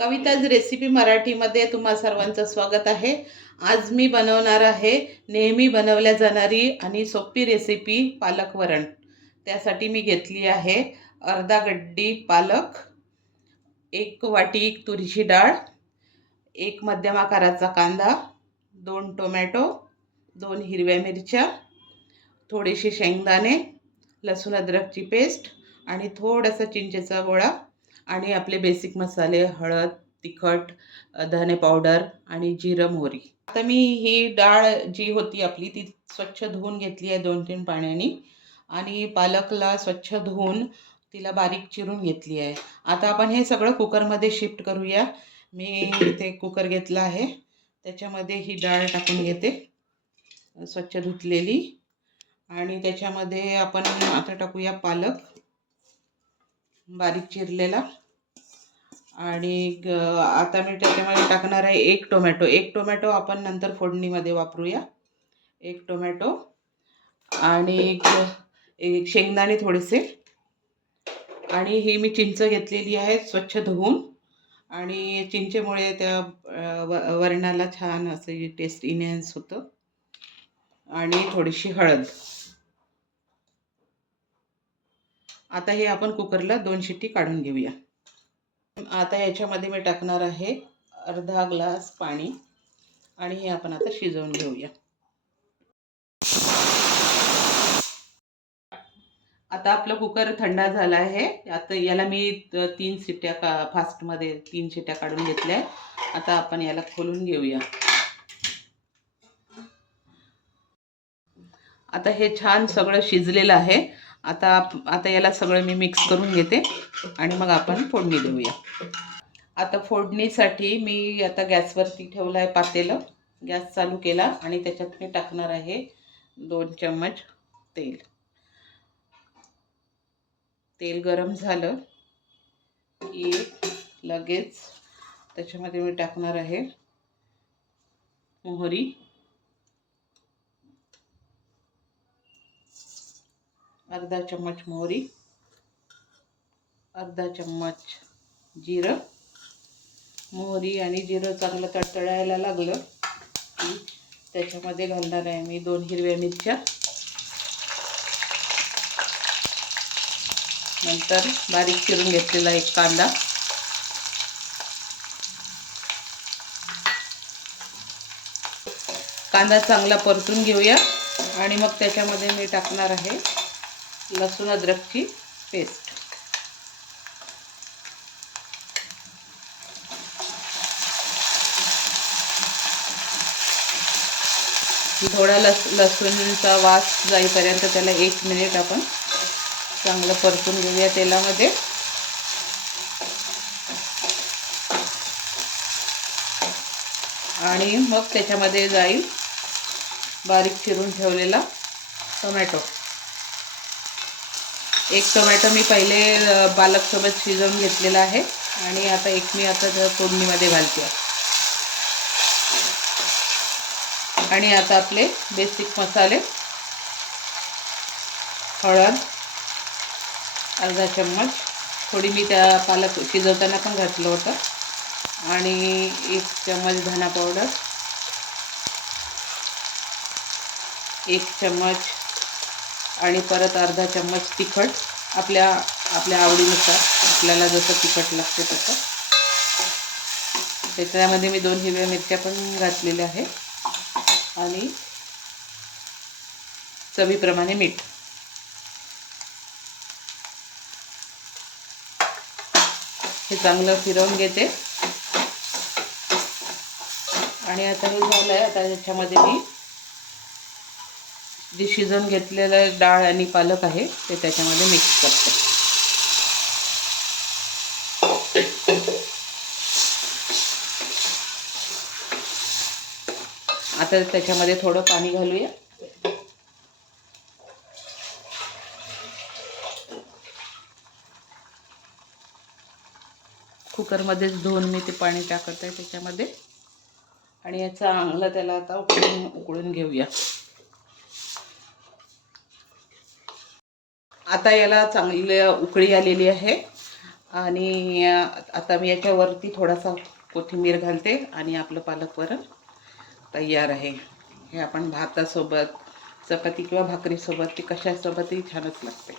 Kavita's recipe मराठीमध्ये तुम्हा सर्वांचं स्वागत आहे. आज मी बनवणार आहे नेहमी बनवल्या जाणारी आणि सोपी रेसिपी पालक वरण. त्यासाठी मी घेतली आहे अर्धा गड्डी पालक एक वाटी तुरीची डाळ एक मध्यम आकाराचा कांदा दोन टोमॅटो दोन हिरव्या मिरच्या थोडेसे शेंगदाणे लसूण अद्रकची पेस्ट आणि थोडासा चिंचेचा गोळा आणि आपले बेसिक मसाले हळद तिखट धने पावडर आणि जिरं मोहरी. आता मी ही डाळ जी होती आपली ती स्वच्छ धुवून घेतली आहे दोन तीन पाण्याने. आणि पालकला स्वच्छ धुवून तिला बारीक चिरून घेतली आहे. आता आपण हे सगळं कुकरमध्ये शिफ्ट करूया. मी इथे कुकर घेतला आहे. त्याच्यामध्ये ही डाळ टाकून घेते. स्वच्छ धुतलेली. आणि त्याच्यामध्ये आपण आता टाकूया पालक. बारीक चिरलेला. आणि आता मी त्याच्यामध्ये टाकणार आहे एक टोमॅटो. एक टोमॅटो आपण नंतर फोडणीमध्ये वापरूया. एक टोमॅटो आणि एक एक शेंगदाणे थोडेसे. आणि ही मी चिंच घेतलेली आहे स्वच्छ धुवून. आणि चिंचेमुळे त्या व वरणाला छान असं टेस्ट इन्हॅन्स होतं. आणि थोडीशी हळद. आता हे आपण कुकरला दोन शिट्टी काढून घेऊया. आता याच्यामध्ये मी टाकणार आहे अर्धा ग्लास पाणी आणि हे आपण आता शिजवून घेऊया. आता आपलं कुकर थंडा झाला आहे. आता याला मी तीन शिट्ट्या का फास्टमध्ये तीन शिट्ट्या काढून घेतल्या आहेत. आता आपण याला खोलून घेऊया. आता हे छान सगळं शिजलेलं आहे. आता आप- आता याला सगळं मी मिक्स करून घेते आणि मग आपण फोडणी देऊया. आता फोडणीसाठी मी आता गॅसवरती ठेवलं आहे पातेलं. गॅस चालू केला आणि त्याच्यात मी टाकणार आहे दोन चम्मच तेल. तेल गरम झालं की लगेच त्याच्यामध्ये मी टाकणार आहे मोहरी. अर्धा चम्मच मोहरी अर्धा चम्मच जिरं. मोहरी आणि जिरं चांगलं तडतडायला लागलं की त्याच्यामध्ये घालणार आहे मी दोन हिरव्या मिरच्या. नंतर बारीक चिरून घेतलेला एक कांदा. कांदा चांगला परतून घेऊया आणि मग त्याच्यामध्ये मी टाकणार आहे लसूण अद्रकची पेस्ट. थोडा लस लसूणचा वास जाईपर्यंत त्याला एक मिनिट आपण चांगलं परतून घेऊया तेलामध्ये. आणि मग त्याच्यामध्ये जाईल बारीक चिरून ठेवलेला टोमॅटो. एक टोमॅटो मी पहिले पालकसोबत शिजवून घेतलेला आहे आणि आता एक मी आता त्या फोडणीमध्ये घालते. आणि आता आपले बेसिक मसाले. हळद अर्धा चम्मच. थोडी मी त्या पालक शिजवताना पण घातलं होतं. आणि एक चम्मच धना पावडर एक चम्मच आणि परत अर्धा चम्मच तिखट आपल्या आपल्या आवडीनुसार. आपल्याला जसं तिखट लागते तसं. त्याच्यामध्ये मी दोन हिरव्या मिरच्या पण घातलेल्या आहे आणि चवीप्रमाणे मीठ. हे चांगलं फिरवून घेते. आणि आता हे झालं आहे आता ह्याच्यामध्ये मी जे शिजवून घेतलेलं डाळ आणि पालक आहे ते त्याच्यामध्ये मिक्स करते. आता त्याच्यामध्ये थोडं पाणी घालूया. कुकरमध्येच धुवून मी ते पाणी टाकत आहे त्याच्यामध्ये. आणि याचा चांगलं त्याला आता उकळून उकळून घेऊया. आता याला चांगली उकळी आलेली आहे. आणि आता मी याच्यावरती थोडासा कोथिंबीर घालते आणि आपलं पालक वरण तयार आहे. हे आपण भातासोबत चपाती किंवा भाकरीसोबत ती कशासोबतही छानच लागते.